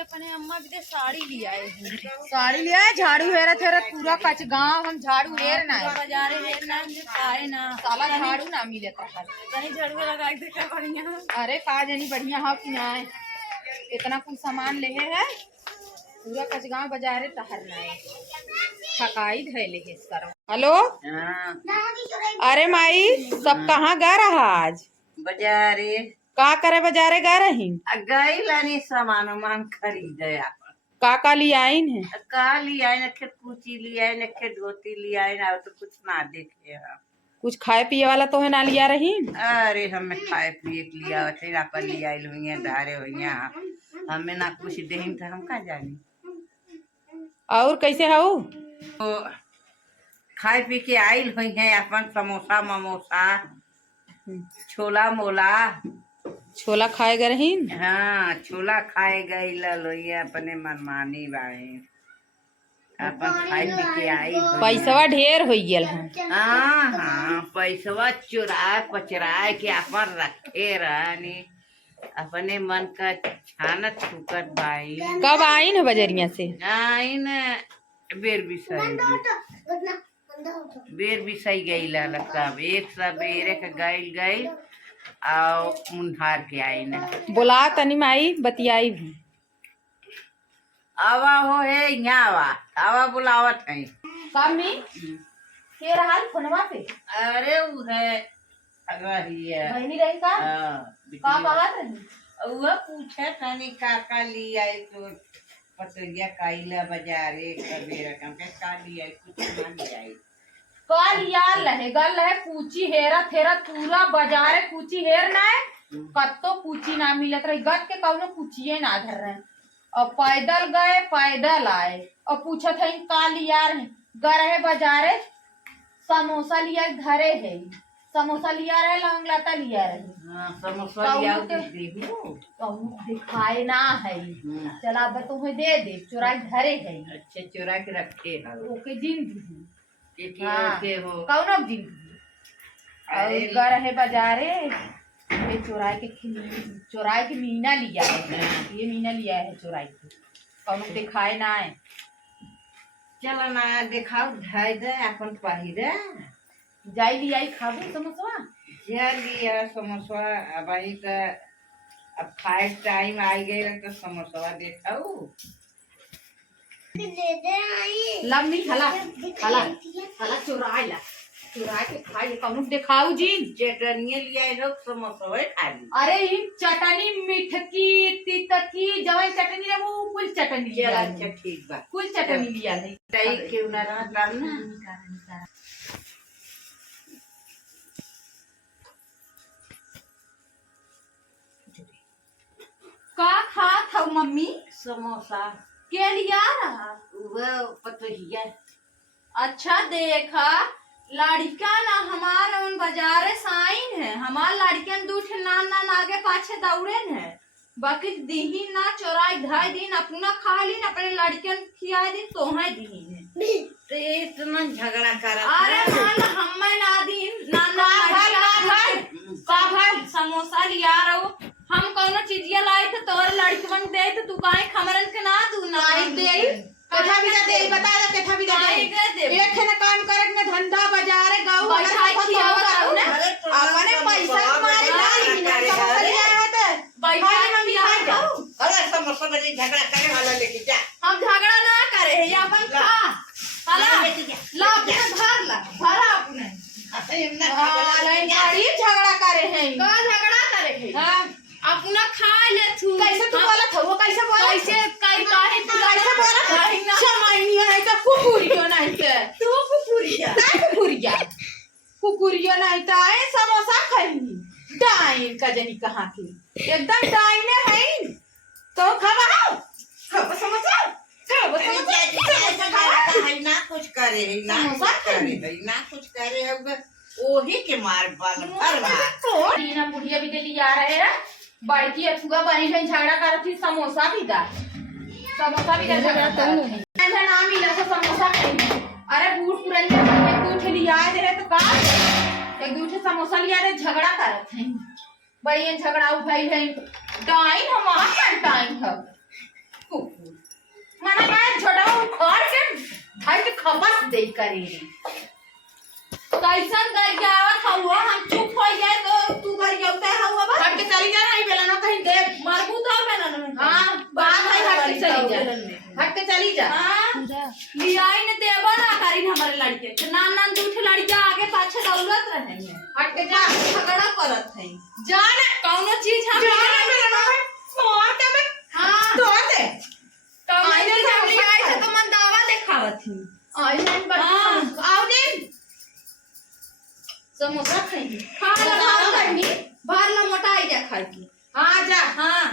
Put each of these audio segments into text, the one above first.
अपने अम्मा भी साड़ी लिया है, साड़ी लिया है, झाड़ू हेरा थे पूरा कच गाँव हम झाड़ू हेर ना बाजारे हेर ना आए ना साला झाड़ू ना मिले कहीं झाड़ू लगा के बढ़िया। अरे का जनी बढ़िया हो कि ना इतना कुछ सामान ले है पूरा कचगांव बाजारे टहरना है थकाई धैले करो। हेलो अरे माई सब कहाँ गा रहा आज बाजारे का करे बाजारे गा रही गई लानी सामान वामान खरीदे का लिया आइन है का लिया नखे कुची लिया नखे धोती लिया ना तो कुछ ना देखे हम कुछ खाए पिए वाला तो है ना लिया रही। अरे हमें खाए पिए के लिया थे ना पर लिया हुई धारे हुई हमें ना कुछ देही तो हम का जानी और कैसे हो तो खाए पी के आयल हुई है अपन समोसा ममोसा छोला मोला छोला खाए गए रही। हाँ छोला खाए गई लोहिया अपने मनमानी बाए अपन खाए पी के आई पैसवा ढेर हो गया है। हाँ हाँ पैसवा चुराए पचराए के अपन रखे रहनी अपने मन का छानत छुकत बाई। कब आई न बजरिया से आई न बेर बिसाई गई सब एक सबेरे के गई और मुंधार के आई न बोला तनी माई बतियाई भी आवा हो है यहाँ आवा बुलावत है सामी के रहा फोनवा पे। अरे वो है रही है बहनी रही का का बात रही वह पूछे तनी का ली आई तो पतरिया काइला बाजारे कबेरा का ली आई कुछ ना ली आई कल यार लहे गल है पूछी हेरा थेरा पूरा बाजारे पूछी हेर ना है कत्तो पूछी ना मिलत रही गत के कौनो पूछिए ना धर रहे और पैदल गए पैदल आए और पूछत है का लिया रहे गए बाजारे समोसा लिया घरे है समोसा लिया रहे लौंग लाता लिया रहे समोसा लिया दिखाए ना है चला अब तुम्हें दे दे चुराई घरे है। अच्छा चुरा के रखे है ओके जिंदगी के हो कौनो दिन और घर है बाजारे ये चुराई के मीना लिया है ये मीना लिया है चुराई के कौनो दिखाए ना है। चलो ना दिखाओ ढाई दे अपन पहिरे जाई लिया खाबू समोसा जा लिया समोसा अब आई का अब खाए टाइम आई गए तो समोसा देखाऊ लम्बी हला हला हला चुराई के खाई कौनो दिखाऊ जी चटनिया लिया लोग समोसा है खाली। अरे इन चटनी मिठकी तितकी जवाई चटनी रे वो कुल चटनी लिया अच्छा ठीक बा कुल चटनी लिया नहीं तई क्यों ना रहा ना का खात हो मम्मी समोसा के लिया रहा वो पतोहिया अच्छा देखा लड़का ना हमार उन बाजारे साइन है हमार लड़कन दूठ नान नान आगे पाछे दौड़े है बाकी दीही ना चोराई ढाई दिन अपना खा ली अपने लड़कन खिया दिन तोहे दी है तो इतना झगड़ा कर अरे मान हमें ना दिन ना का भाई समोसा लिया रहो हम कौनो चीजिया लाई थे तोर लड़कन दे तो तू काहे खमरन के ना तू ना दे कथा भी दे बता दे कथा भी दे एक है ना काम करे में धंधा बाजारे गांव बैठाई खिया करो ना अपने पैसा मारे नहीं समोसा लिया है तो बैठाई मम्मी खाए जाओ। अरे समोसा में झगड़ा करे वाला लेके जा हम झगड़ा ना करे है अपन खा हला ला अपने भरा अपने नहीं गाड़ी झगड़ा करे हैं का झगड़ा करे है हां अपना खा ले तू कैसे तू बोला था वो कैसे बोला कैसे काहे तू कैसे बोला समाइनिया है तो कुकुरियो नहीं के तू कुकुरिया का कुकुरियो नहीं तो आए समोसा खाई डाइन का जनी कहां की एकदम डाइन है तो खाओ समोसा ना कुछ करे ना कुछ करे ओही के मार बाल भर टीना बुढ़िया भी दिल्ली आ रहे हैं बड़की अथुआ बनी है झगड़ा कर थी समोसा भी दा झगड़ा तो नहीं ना मिला तो समोसा खाई अरे बूढ़ पुरानी एक दूठे लिया दे तो का एक दूठे समोसा लिया दे झगड़ा करत है बढ़िया झगड़ा उठाई है टाइम हमारा टाइम है खपस दे करेगी। कैसन कर आवत हुआ हम चुप हो जाए तो तू कर जाते हुआ बस हट के चली जा नहीं बेला ना कहीं दे मरबू तो बेलन में हाँ बात है हट के चली जा हट के चली जा लियाई ने देबा ना करी हमारे लड़के के नान नान दूठ लड़के आगे पाछे दौड़त रहे हैं हट के जा झगड़ा करत है जा ना कौनो चीज हम जा ना बेला ना मोर के में हां तो दे कौनो आइने चीज से हम समोसा लियाई खाए। से तो मन दावा देखावत ही आई नहीं बट आओ दे समोसा खाएंगे खा ला भाव करनी भर ला मोटाई जा खाई की हाँ जा हां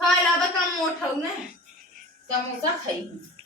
खा ला बता मोटाऊ ने समोसा खाएंगे